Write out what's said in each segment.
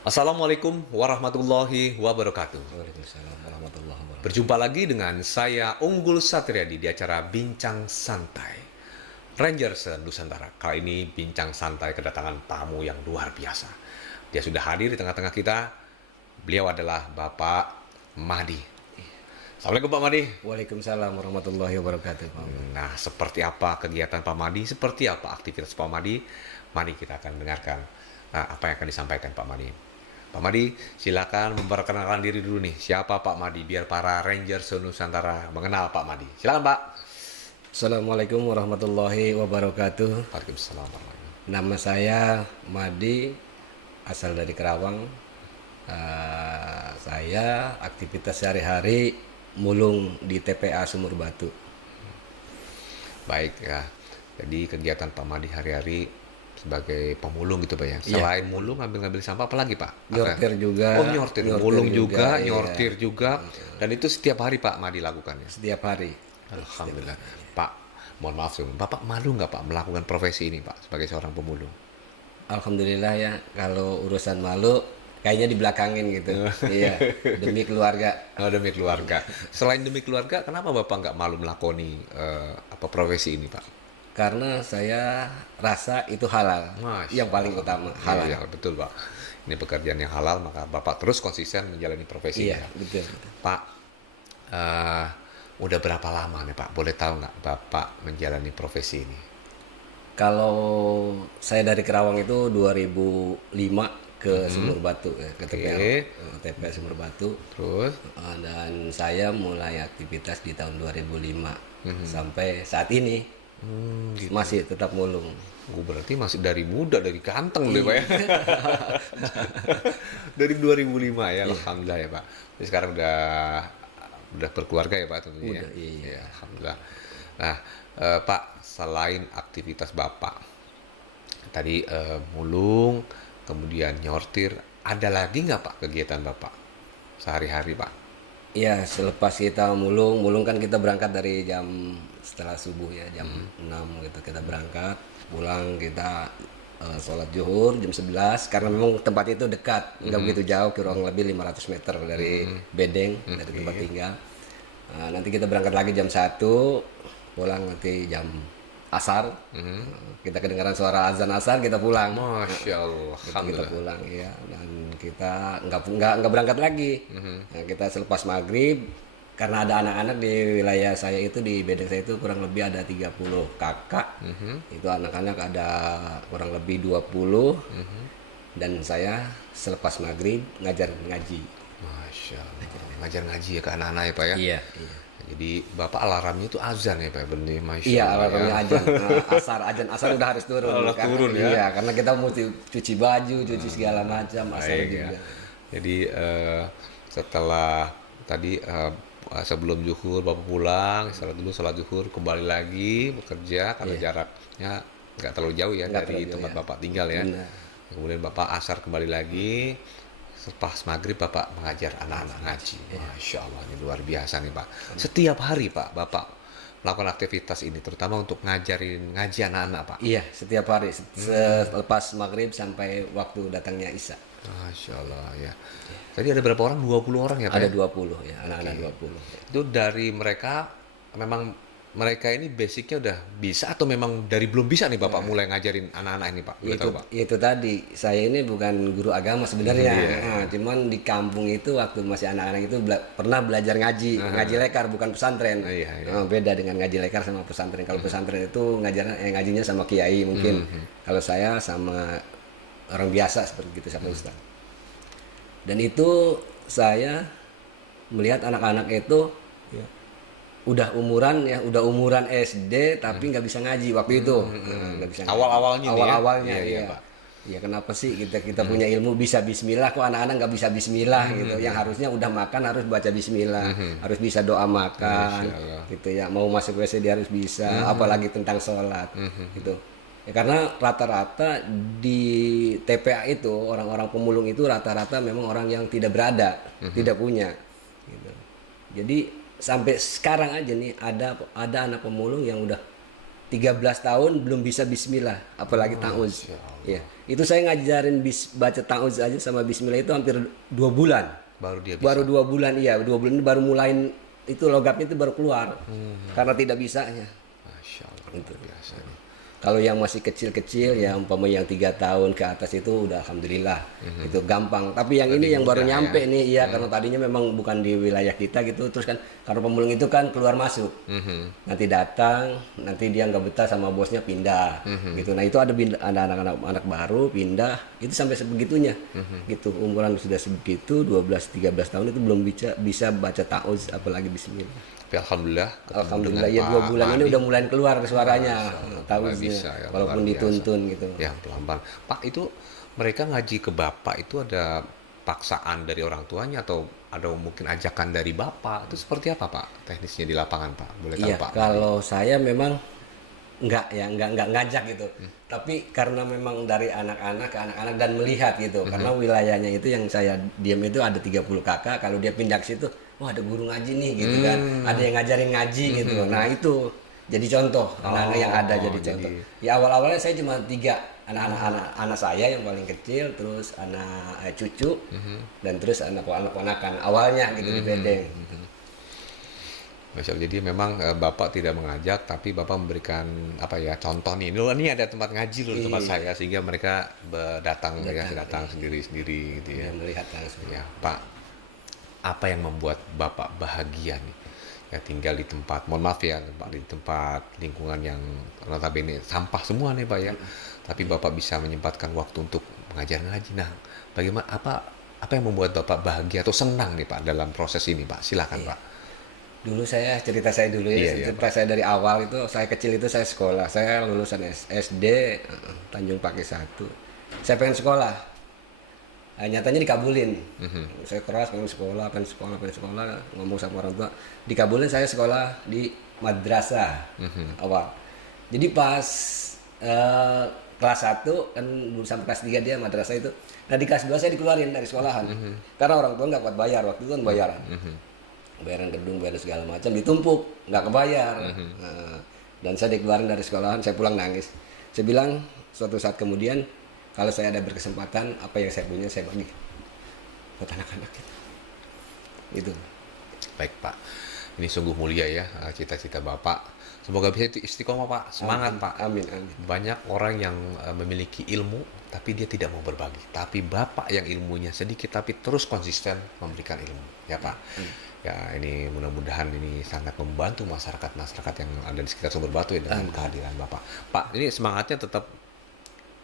Assalamualaikum warahmatullahi wabarakatuh. Waalaikumsalam warahmatullahi wabarakatuh. Berjumpa lagi dengan saya Unggul Satriadi di acara Bincang Santai Rangers Nusantara. Kali ini Bincang Santai kedatangan tamu yang luar biasa. Dia sudah hadir di tengah-tengah kita. Beliau adalah Bapak Mahdi. Assalamualaikum Pak Mahdi. Waalaikumsalam warahmatullahi wabarakatuh. Nah, seperti apa kegiatan Pak Mahdi? Seperti apa aktivitas Pak Mahdi? Mari kita akan dengarkan apa yang akan disampaikan Pak Mahdi. Pak Mahdi, silakan memperkenalkan diri dulu nih. Siapa Pak Mahdi? Biar para Rangers Nusantara mengenal Pak Mahdi. Silakan Pak. Assalamualaikum warahmatullahi wabarakatuh. Waalaikumsalam Pak Mahdi. Nama saya Madi, asal dari Kerawang. Saya aktivitas sehari-hari mulung di TPA Sumur Batu. Baik ya. Jadi kegiatan Pak Mahdi hari-hari sebagai pemulung gitu Pak ya. Iya. Selain mulung ngambil-ngambil sampah apa lagi Pak? Nyortir juga. Oh nyortir, mulung juga, iya. nyortir juga. Dan itu setiap hari Pak Mahdi lakukannya. Setiap hari. Alhamdulillah. Pak, mohon maaf sebelum Bapak malu nggak Pak melakukan profesi ini Pak sebagai seorang pemulung? Alhamdulillah ya, kalau urusan malu kayaknya dibelakangin gitu. Iya, demi keluarga. Oh, demi keluarga. Selain demi keluarga, kenapa Bapak nggak malu melakoni profesi ini Pak? Karena saya rasa itu halal. Masya Yang paling Allah. utama halal. Iya, betul Pak. Ini pekerjaan yang halal, maka Bapak terus konsisten menjalani profesi Iya, ini. betul. Pak, eh, udah berapa lama nih Pak? Boleh tahu nggak Bapak menjalani profesi ini? Kalau saya dari Kerawang itu 2005 ke Sumur Batu ya, ke TPA Sumur Batu. Terus? Dan saya mulai aktivitas di tahun 2005 sampai saat ini Gitu. masih tetap mulung. Gue berarti masih dari muda, dari ganteng deh Pak ya. Dari 2005 ya, Alhamdulillah ya Pak. Jadi sekarang udah berkeluarga ya Pak tentunya. Udah, iya. Ya, Alhamdulillah. Nah, Pak, selain aktivitas Bapak, tadi mulung, kemudian nyortir, ada lagi nggak Pak kegiatan Bapak sehari-hari Pak? Iya, selepas kita mulung kan kita berangkat dari jam setelah subuh ya, jam 6 gitu kita berangkat, pulang kita sholat zuhur jam 11 karena memang tempat itu dekat, nggak begitu jauh, kurang lebih 500 meter dari Bedeng, dari tempat tinggal. Nanti kita berangkat lagi jam 1, pulang nanti jam asar. Kita kedengaran suara azan asar, kita pulang. Masya Allah, Kita Alhamdulillah. pulang ya, dan kita nggak berangkat lagi. Nah, kita selepas maghrib, karena ada anak-anak di wilayah saya itu, di bedeng saya itu kurang lebih ada 30 kakak. Itu anak-anak ada kurang lebih 20. Dan saya selepas maghrib ngajar ngaji. Masya Allah. Ngajar ngaji ya ke anak-anak ya Pak ya? Iya, iya. Jadi Bapak alarmnya itu azan ya Pak, bener Masya Iya, Allah alarmnya ya. ajan. Ajan asar udah harus turun. Harus turun ya. Iya, karena kita mau cuci baju, cuci segala macam, asar Baik, juga. ya. Jadi setelah tadi sebelum zuhur Bapak pulang, sholat zuhur, kembali lagi bekerja karena jaraknya nggak terlalu jauh ya Nggak dari terlalu tempat jauh, ya. Bapak tinggal ya. Benar. Kemudian Bapak asar kembali lagi. Pas maghrib Bapak mengajar anak-anak ngaji. Masya Allah, ini luar biasa nih Pak. Setiap hari Pak, Bapak melakukan aktivitas ini, terutama untuk ngaji anak-anak Pak. Iya, setiap hari selepas maghrib sampai waktu datangnya Isya. Masya Allah ya. Tadi ada berapa orang? 20 orang ya Pak? Ada ya? 20 ya, anak-anak 20. Itu dari mereka, memang mereka ini basicnya udah bisa atau memang dari belum bisa nih Bapak mulai ngajarin anak-anak ini Pak? Boleh Itu tahu Pak? itu tadi, saya ini bukan guru agama sebenarnya. Nah, cuman di kampung itu waktu masih anak-anak itu pernah belajar ngaji, ngaji lekar bukan pesantren. Iya, iya. Beda dengan ngaji lekar sama pesantren. Kalau pesantren itu ngajinya sama kiai mungkin. Kalau saya sama orang biasa seperti itu, sama ustaz. Dan itu saya melihat anak-anak itu ya, udah umuran SD tapi nggak bisa ngaji waktu itu. Nggak bisa ngaji. Awal-awalnya nih ya? Awal-awalnya Iya, iya, iya. Pak. Ya kenapa sih kita punya ilmu bisa bismillah, kok anak-anak nggak bisa bismillah gitu. Yang harusnya udah makan harus baca bismillah, harus bisa doa makan Masya Allah. gitu ya. Mau masuk WC dia harus bisa, apalagi tentang sholat gitu. Ya, karena rata-rata di TPA itu orang-orang pemulung itu rata-rata memang orang yang tidak berada, tidak punya gitu. Jadi sampai sekarang aja nih ada anak pemulung yang udah 13 tahun belum bisa bismillah, apalagi ta'uz. Ya, itu saya ngajarin baca ta'uz aja sama bismillah itu hampir 2 bulan. Baru dia bisa. Baru 2 bulan, iya 2 bulan ini baru mulain itu logatnya itu baru keluar karena tidak bisanya. Masya Allah, luar biasa nih. Kalau yang masih kecil-kecil ya umpama yang 3 tahun ke atas itu udah alhamdulillah itu gampang. Tapi yang ini yang baru nyampe nih iya karena tadinya memang bukan di wilayah kita gitu, terus kan karena pemulung itu kan keluar masuk. Nanti datang, nanti dia nggak betah sama bosnya pindah gitu. Nah itu ada anak-anak baru pindah itu sampai sebegitunya gitu, umuran sudah sebegitu 12-13 tahun itu belum bisa baca ta'uz apalagi bismillah. Tapi alhamdulillah Ya 2 bulan ini udah mulai keluar suaranya, tahu bisa, ya, walaupun luar biasa. dituntun gitu. Ya pelan-pelan. Pak, itu mereka ngaji ke bapak itu ada paksaan dari orang tuanya atau ada mungkin ajakan dari bapak? Itu seperti apa Pak teknisnya di lapangan Pak? Boleh tahu Iya, Pak? kalau saya memang enggak ngajak gitu. Tapi karena memang dari anak-anak ke anak-anak dan melihat gitu. Karena wilayahnya itu yang saya diam itu ada 30 kakak, kalau dia pindah ke situ, wah ada guru ngaji nih gitu kan. Ada yang ngajarin ngaji gitu. Nah, itu jadi contoh anak-anak yang ada jadi contoh. Ya awal-awalnya saya cuma 3 anak saya yang paling kecil, terus anak cucu dan terus anak ponakan awalnya gitu di Bedeng. Masya Allah, jadi memang Bapak tidak mengajak, tapi Bapak memberikan apa ya contoh nih. Ini ada tempat ngaji loh di tempat saya, sehingga mereka datang sendiri-sendiri gitu ya. Dia melihat langsung. Ya Pak, apa yang membuat Bapak bahagia nih? Ya tinggal di tempat, mohon maaf ya Pak, di tempat lingkungan yang notabene sampah semua nih Pak ya. Tapi Bapak bisa menyempatkan waktu untuk mengajar ngaji. Nah, bagaimana apa yang membuat Bapak bahagia atau senang nih Pak dalam proses ini Pak? Silakan Pak. Dulu cerita saya dulu ya, cerita saya dari awal itu, saya kecil itu saya sekolah, saya lulusan SD Tanjung Pakis 1. Saya pengen sekolah, nyatanya dikabulin. Saya keras pengen sekolah, ngomong sama orang tua, dikabulin saya sekolah di madrasah awal. Jadi pas kelas 1 kan belum sampai kelas 3 dia madrasah itu. Nah di kelas 2 saya dikeluarin dari sekolahan, karena orang tua nggak kuat bayar, waktu itu kan bayaran. Bayaran gedung, bayaran segala macam ditumpuk, nggak kebayar. Nah, dan saya dikeluarin dari sekolahan, saya pulang nangis. Saya bilang suatu saat kemudian kalau saya ada berkesempatan, apa yang saya punya saya bagi buat anak-anak itu. Baik Pak, ini sungguh mulia ya cita-cita Bapak. Semoga bisa istiqomah Pak, semangat Pak. Amin. Banyak orang yang memiliki ilmu tapi dia tidak mau berbagi. Tapi Bapak yang ilmunya sedikit tapi terus konsisten memberikan ilmu, ya Pak. Ya ini mudah-mudahan ini sangat membantu masyarakat yang ada di sekitar Sumber Batu ya dengan kehadiran Bapak. Pak, ini semangatnya tetap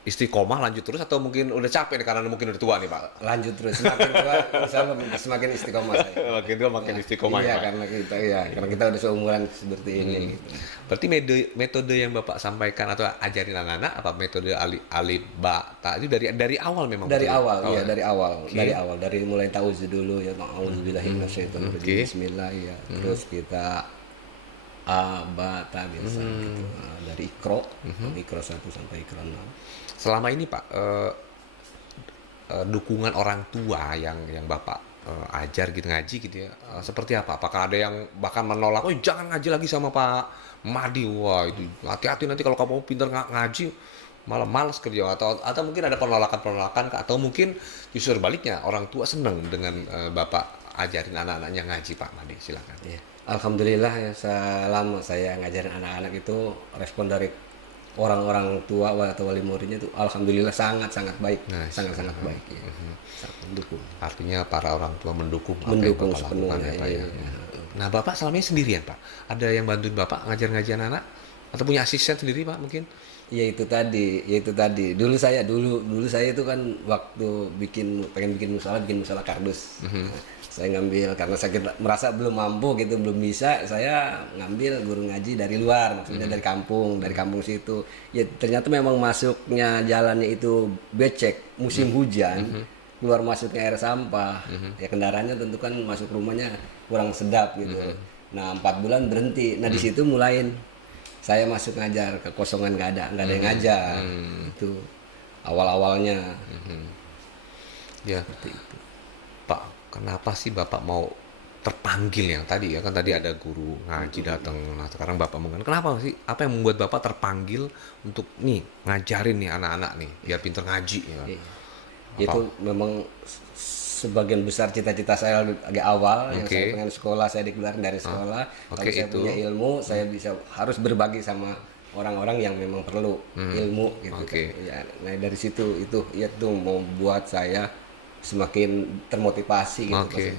istiqomah lanjut terus atau mungkin udah capek nih karena mungkin udah tua nih Pak? Lanjut terus, semakin tua insyaallah semakin istiqomah saya. Makin tua makin istiqomah Iya, ya Pak? karena kita udah seumuran seperti ini gitu. Berarti metode yang Bapak sampaikan atau ajarin anak-anak apa metode alif ba ta itu dari awal memang? Dari awal, ya? dari awal. Dari mulai ta'awudz dulu ya, a'udzubillahi minasyaitonir rajim, bismillah ya. Terus kita a ba ta biasa gitu. Dari Iqra, Iqra 1 sampai Iqra 6. Selama ini Pak dukungan orang tua yang Bapak ajar gitu ngaji gitu ya seperti apa? Apakah ada yang bahkan menolak, oh jangan ngaji lagi sama Pak Madi, wah itu hati-hati nanti kalau kamu pintar ngaji malah malas kerja, atau mungkin ada penolakan atau mungkin justru baliknya orang tua senang dengan Bapak ajarin anak-anaknya ngaji Pak Madi, silakan. Ya. Alhamdulillah ya, selama saya ngajarin anak-anak itu respon dari orang-orang tua atau wali muridnya itu alhamdulillah sangat-sangat baik, sangat-sangat baik ya. Sangat mendukung. Artinya para orang tua mendukung apa yang Mendukung Bapak sepenuhnya lakukan ya Pak ya. iya. Nah Bapak selama ini sendirian Pak? Ada yang bantuin Bapak ngajar-ngaji anak-anak? Atau punya asisten sendiri Pak mungkin? Ya itu tadi. Dulu saya itu kan waktu pengen bikin musola kardus. Saya ngambil karena saya merasa belum mampu gitu, belum bisa, saya ngambil guru ngaji dari luar, maksudnya dari kampung situ. Ya ternyata memang masuknya jalannya itu becek, musim hujan, keluar masuknya air sampah. Ya kendaraannya tentu kan masuk rumahnya kurang sedap gitu. Nah 4 bulan berhenti. Nah di situ mulain saya masuk ngajar, kekosongan nggak ada yang ngajar. Itu awal-awalnya. Ya. Pak, kenapa sih Bapak mau terpanggil yang tadi ya kan, tadi ada guru ngaji datang. Nah sekarang Bapak mungkin kenapa sih, apa yang membuat Bapak terpanggil untuk nih ngajarin nih anak-anak nih biar pinter ngaji ya? Iya. Itu memang sebagian besar cita-cita saya agak awal, yang saya Oke. pengen sekolah, saya dikeluarin dari sekolah. Oke, Kalau saya itu. punya ilmu, saya bisa harus berbagi sama orang-orang yang memang perlu ilmu gitu Oke. kan. Ya, nah dari situ itu membuat saya semakin termotivasi gitu. Oke.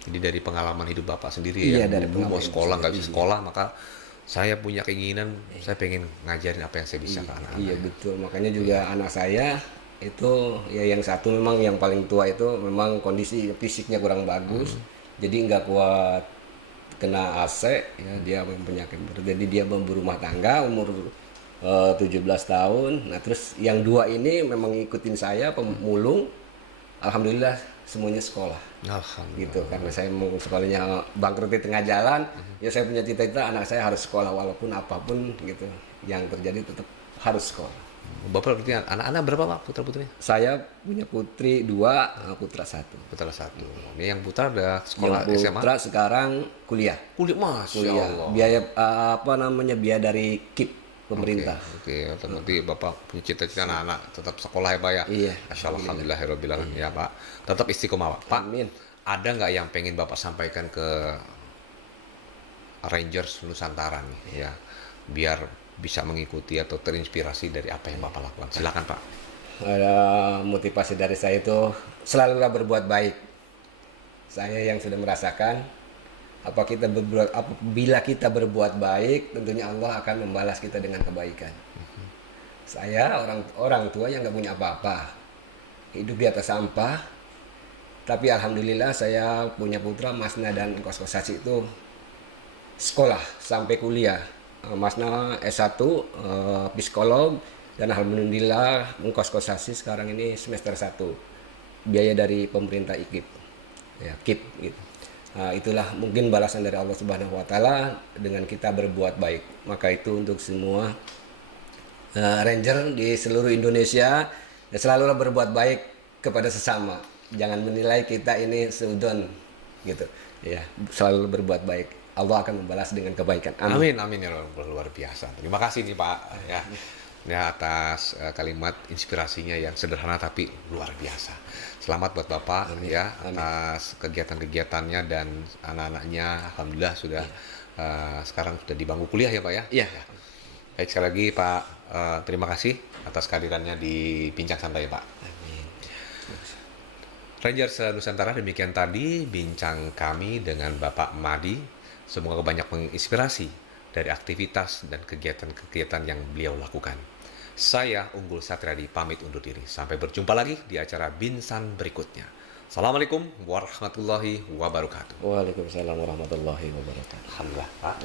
Jadi dari pengalaman hidup Bapak sendiri Iya, ya, dari dulu mau pengalaman hidup sekolah saya, nggak bisa sekolah, maka saya punya keinginan, saya pengen ngajarin apa yang saya bisa ke anak-anak. Iya betul, makanya juga anak saya itu ya yang satu memang yang paling tua itu memang kondisi fisiknya kurang bagus, jadi nggak kuat kena AC, ya dia memang penyakit berat. Jadi dia berumah tangga umur 17 tahun. Nah terus yang dua ini memang ngikutin saya pemulung, alhamdulillah semuanya sekolah Alhamdulillah. gitu, karena saya mau sekolahnya bangkrut di tengah jalan, ya saya punya cita-cita anak saya harus sekolah walaupun apapun gitu yang terjadi tetap harus sekolah. Bapak berarti anak-anak berapa Pak, putra putrinya? Saya punya putri 2, putra 1. Putra 1. Ini yang putra ada sekolah Yang SMA? putra sekarang kuliah. Kuliah, Masya Kuliah. Allah. Biaya biaya dari KIP pemerintah. Oke, nanti Bapak punya cita-cita anak-anak tetap sekolah ya Pak ya? Iya. Masya Allah, alhamdulillahirabbil alamin ya Pak. Tetap istiqomah Pak. Pak, Amin. ada nggak yang pengen Bapak sampaikan ke Rangers Nusantara nih ya, biar bisa mengikuti atau terinspirasi dari apa yang Bapak lakukan? Silakan Pak. Ada motivasi dari saya itu selalulah berbuat baik. Saya yang sudah merasakan apabila kita berbuat baik, tentunya Allah akan membalas kita dengan kebaikan. Saya orang tua yang nggak punya apa-apa, hidup di atas sampah, tapi alhamdulillah saya punya putra Masna dan kos-kosasi itu sekolah sampai kuliah. Masna S1 psikolog, dan alhamdulillah kos-kosasi sekarang ini semester 1. Biaya dari pemerintah IKIP. Ya, KIP gitu. Nah, itulah mungkin balasan dari Allah Subhanahu wa taala dengan kita berbuat baik. Maka itu untuk semua ranger di seluruh Indonesia, ya selalulah berbuat baik kepada sesama. Jangan menilai kita ini seudon gitu. Ya, selalu berbuat baik. Allah akan membalas dengan kebaikan. Amin, amin ya luar biasa. Terima kasih nih Pak ya atas kalimat inspirasinya yang sederhana tapi luar biasa. Selamat buat Bapak ya atas kegiatan-kegiatannya dan anak-anaknya. Alhamdulillah sudah sekarang sudah di bangku kuliah ya Pak ya. Iya. Baik, sekali lagi Pak, terima kasih atas kehadirannya di Bincang Santai Pak. Rangers Nusantara, demikian tadi bincang kami dengan Bapak Madi. Semoga banyak menginspirasi dari aktivitas dan kegiatan-kegiatan yang beliau lakukan. Saya Unggul Satriadi pamit undur diri. Sampai berjumpa lagi di acara Binsan berikutnya. Assalamualaikum warahmatullahi wabarakatuh. Waalaikumsalam warahmatullahi wabarakatuh. Alhamdulillah Pak.